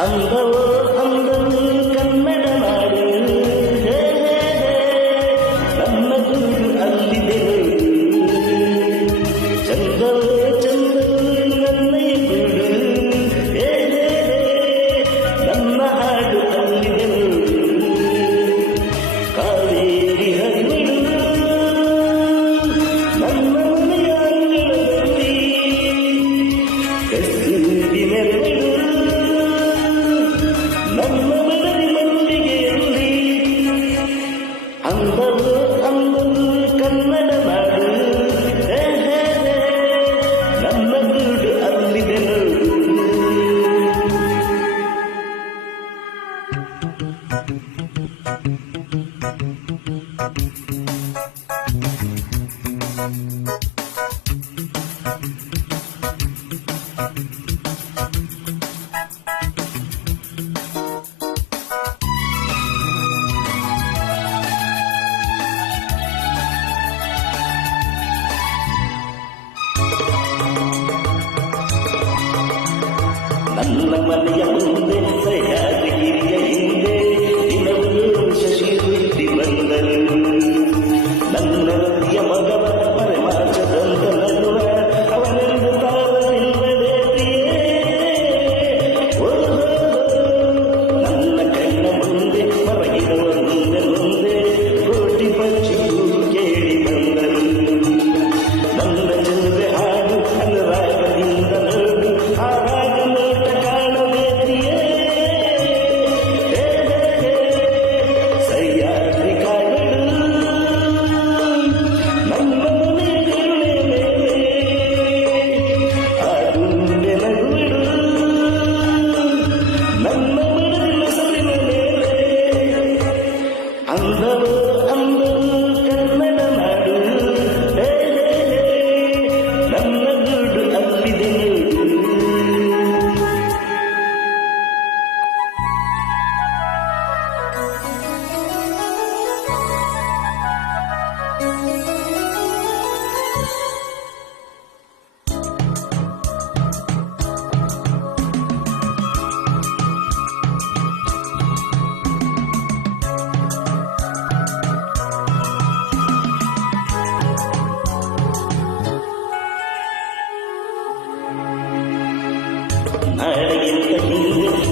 ಅಂದವೋ ಅಂದವು ಕನ್ನಡ ನಾಡು ನಮ್ಮ ಗೂಡು ಅಲ್ಲಿದೆ ಚಂದವೋ ಚಂದವು ನನ್ನಯ ಗೂಡು ನಮ್ಮ ಹಾಡು ಅಲ್ಲಿದೆ ಕಾವೇರಿ ಹರಿದು ನಮ್ಮ ಮನೆಯ ಅಂಗಳದಲ್ಲಿ ಕಸ್ತೂರಿ ಮೆರಳು ನಮ್ಮ ಮನದಿ ಮಲ್ಲಿಗೆಯಲ್ಲಿ ಅಂದವು ಅಂದವು ಕನ್ನಡ ನಾಡು ನಮ್ಮ ಗೂಡು ಅಲ್ಲಿದೆ ನೋಡು. ನನ್ನ ಮನೆಯ ಮುಂದೆ ಸಹ್ಯಾದ್ರಿಗಿರಿಯ ಹಿಂದೆ ದಿನವೂ ಶಶಿ ಸುದ್ದಿ ಬಂದರು. ನನ್ನ ನದಿಯ ಮಗವ ಮರೆಮಾಚದಂತ ನಗುವ ಅವನೆಂದು ತಾವನಿಲ್ಲದೆ ಪ್ರಿಯೇ. ನನ್ನ ಕಣ್ಣ ಮುಂದೆ ಮರಗಿರುವ ಮುಂದೆ ಮುಂದೆ ಕೋಟಿ ಪಕ್ಷಿಗೂ ಕೇಳಿ ಬಂದರು. ನನ್ನ ಜೊತೆ ಹಾಡು ಅನುರಾಗದಿಂದ ನೋಡು ಆರಾಗ ನೋಟ ಕಾಣಬೇಕಿಯೇ. ಸಹ್ಯಾದ್ರಿ ಕಾಗಳು ನಮ್ಮ ಮನೆಯ ಮೇಲೆ ಆ ಗುಂಡೆ ನಗುವಿಡು ನಮ್ಮ ಮನದ ಸರಿನ ಮೇಲೆ. ಅಂದವು ಅಂದವು ಕನ್ನಡ ನಾಡು ನಮ್ಮ ಗೂಡು ಅಲ್ಲಿದೆ ನೋಡು. ನಾಳೆಗಿಂತ ಹಿಂದೆ